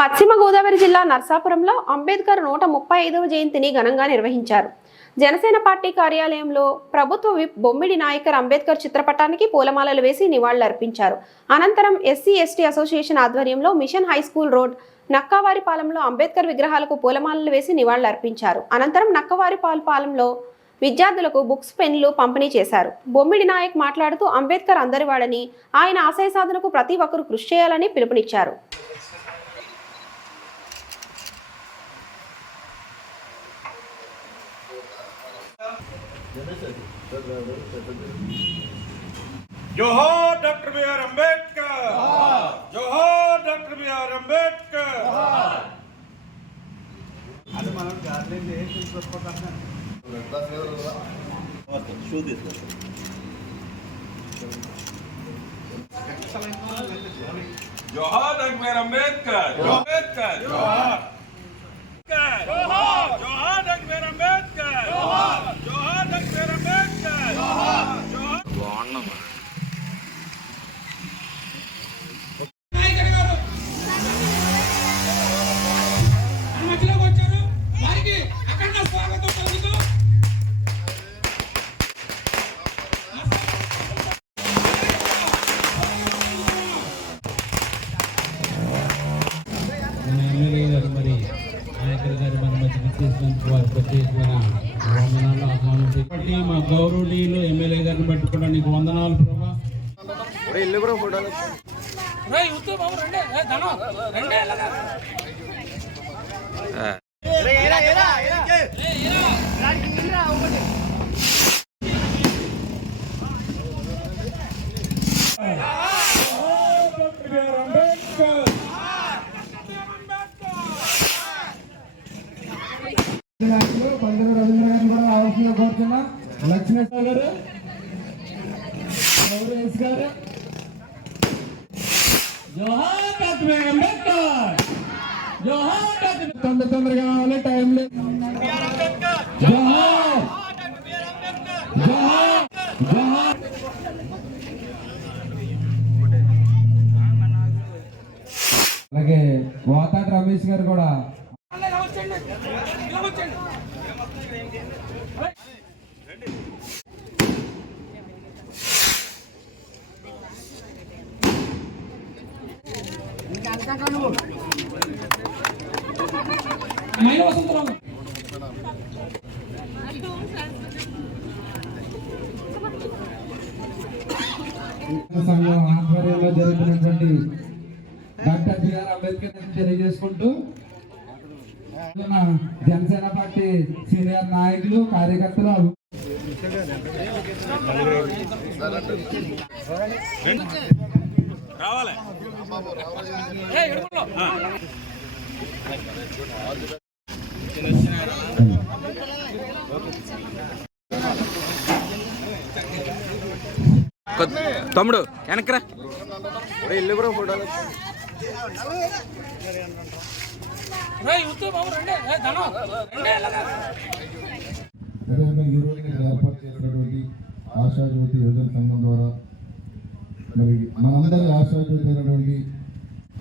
పశ్చిమ గోదావరి జిల్లా నర్సాపురంలో అంబేద్కర్ నూట ముప్పై ఐదవ జయంతిని ఘనంగా నిర్వహించారు. జనసేన పార్టీ కార్యాలయంలో ప్రభుత్వ విప్ బొమ్మిడి నాయకర్ అంబేద్కర్ చిత్రపటానికి పూలమాలలు వేసి నివాళులర్పించారు. అనంతరం ఎస్సీ ఎస్టీ అసోసియేషన్ ఆధ్వర్యంలో మిషన్ హై స్కూల్ రోడ్ నక్కవారిపాలెంలో అంబేద్కర్ విగ్రహాలకు పూలమాలలు వేసి నివాళులర్పించారు. అనంతరం నక్కవారిపాల్ విద్యార్థులకు బుక్స్ పెన్లు పంపిణీ చేశారు. బొమ్మిడి నాయక్ మాట్లాడుతూ అంబేద్కర్ అందరివాడని ఆయన ఆశయ సాధనకు ప్రతి ఒక్కరూ కృషి చేయాలని పిలుపునిచ్చారు. जोहार डॉक्टर बी आर अंबेडकर जोहार डॉक्टर बी आर अंबेडकर అది మనం గార్డెన్ ఏం చూసుకోకపోతాం ఓకే షూ తీసుకో जोहार डॉक्टर अंबेडकर अंबेडकर जोहार अंबेडकर గారు మరి నాయకులు గారు మన మధ్య విచ్చేసినందుకు వారి ప్రత్యేకమైన వందనాలు ఆహ్వానం బట్టి మా గౌరవనీయులు ఎమ్మెల్యే గారిని పట్టుకోవడానికి నీకు వందనాలు ప్రభా. రండి ఏ రవీంద్ర గారిని కూడా రావాల్సిందిగా కోరుతున్నా. లక్ష్మీశ్వర గారు గౌరవ్ గారు జోహార్ డాక్టర్ అంబేద్కర్. జోహార్ డాక్టర్ తొందర తొందరగా కావాలి టైం లేదు. జోహార్ జోహార్ జోహార్ అలాగే వాతాటి రమేష్ గారు కూడా ఇలా వచ్చండి వసంతరావు ఆధ్వర్యంలో జరుగుతున్నటువంటి డాక్టర్ బిఆర్ అంబేద్కర్ తెలియజేసుకుంటూ జనసేన పార్టీ సీనియర్ నాయకులు కార్యకర్తలు రావాలి. తమ్ముడు వెనక్రా రేయ్ ఉత్తు బాబు రండి ఏ ధనం రండి ఎలాగా అదేవిధంగా ఈ రోజు ఇక్కడ ఏర్పాటు చేసినటువంటి ఆశాజ్యోతి యోజన సంఘం ద్వారా మరి మనందరి ఆశాజ్యోతి అయినటువంటి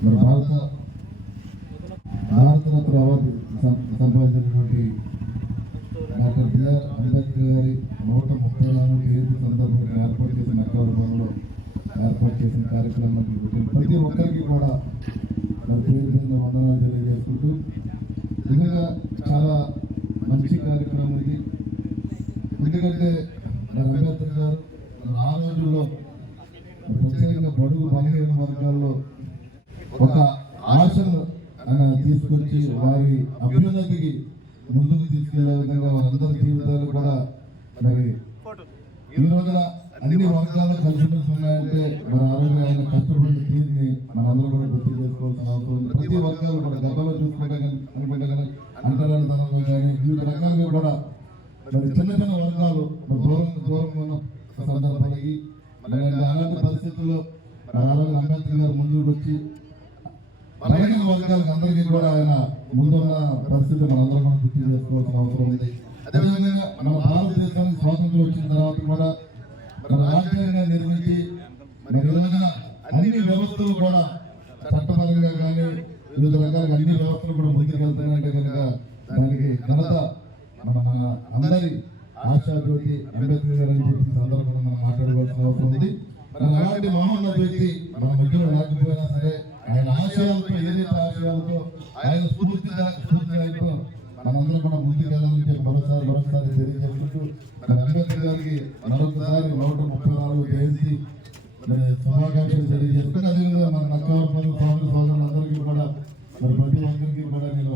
మరి భారత భారతరత్న అవార్డు సంపాదించినటువంటి డాక్టర్ బిఆర్ అంబేద్కర్ గారి నూట ముప్పై నాలుగు జయంతి సందర్భంగా ఏర్పాటు చేసిన అక్కవారి ఏర్పాటు చేసిన కార్యక్రమానికి ప్రతి ఒక్కరికి కూడా మరి పేరు వందనాలు తెలియజేసుకుంటూ నిజంగా చాలా మంచి కార్యక్రమం ఇది. ఎందుకంటే మరి అంబేద్కర్ గారు ఆ రోజుల్లో ప్రత్యేకంగా బడుగు బలహీన వర్గాల్లో ఒక ఆశను తీసుకొచ్చి వారి అభ్యున్నతికి ముందుకు తీసుకెళ్ళే విధంగా వారందరి జీవితాలు కూడా మరి ఈ రోజున అన్ని వర్గాలు కలిసిమెలిసి ఉన్నాయంటే మన ఆరోగ్య ఆయన కష్టపడిన తీరుని మనందరం కూడా గుర్తు చేసుకోవాల్సిన అవసరం ఉంది. ప్రతి వర్గాలు కూడా గతంలో చూసుకుంటే కానీ అనుకుంటే కానీ అంటరానితనంలో కానీ వివిధ రకాలుగా కూడా మరి చిన్న చిన్న వర్గాలు దూరం దూరంగా ఉన్న సందర్భాలకి మరి అలాంటి పరిస్థితుల్లో ఆరోగ్య అంబేద్కర్ గారు ముందుకు వచ్చి బలహీన వర్గాలకు అందరికీ కూడా ఆయన ముందున్న పరిస్థితి మనందరం కూడా గుర్తు చేసుకోవాల్సిన అవసరం ఉంది. అదేవిధంగా మన భారతదేశానికి స్వాతంత్రం వచ్చిన తర్వాత కూడా మన రాజ్యాంగంగా నిర్మించి మరి ఈ రోజున అన్ని వ్యవస్థలు కూడా చట్టపరంగా కానీ వివిధ రకాలుగా అన్ని వ్యవస్థలు కూడా ముందుకు వెళ్తున్నాయంటే కనుక దానికి ఘనత మన అందరి ఆశాజ్యోతి అంబేద్కర్ గారు అని చెప్పిన సందర్భంగా మనం మాట్లాడుకోవాల్సిన అవసరం ఉంది. మరి అలాంటి మహోన్నత వ్యక్తి మన మధ్యలో లేకపోయినా సరే ఆయన ఆశయాలతో ఏదైతే ఆశయాలతో ఆయన స్ఫూర్తి స్ఫూర్తితో మనందరం కూడా ముందుకు వెళ్ళాలని చెప్పి మరోసారి మరోసారి తెలియజేసుకుంటూ మరి అంబేద్కర్ గారికి మరొకసారి నూట ముప్పై నాలుగు జయంతి శుభాకాంక్షలు తెలియజేసుకుని అదేవిధంగా మన నక్కవరపల్లి స్వామి సోదరులందరికీ కూడా మరి ప్రతి ఒక్కరికి కూడా నేను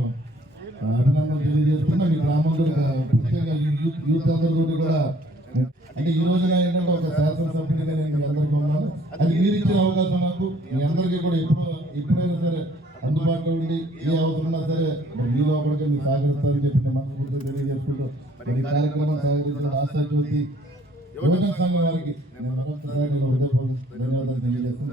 అభినందనలు తెలియజేస్తున్నా. మీ గ్రామంలో ఆ, ముఖ్యంగా యూత్ అందరూ కూడా అంటే ఈ రోజున ఏంటంటే ఒక శాసనసభ్యుడిగా నేను మీ అందరికీ ఉన్నాను. అది మీరు ఇచ్చిన అవకాశం నాకు. మీ అందరికీ కూడా ఎప్పుడు ఎప్పుడైనా సరే అందుబాటులో ఉండి ఏ అవసరం ఉన్నా సరే మీ లోపలికి మీరు సహకరిస్తారని చెప్పి నేను కూడా తెలియజేసుకుంటూ ఈ కార్యక్రమం సహకరించిన ఆశా జ్యోతి యువజన సంఘం వారికి ధన్యవాదాలు తెలియజేస్తున్నాను.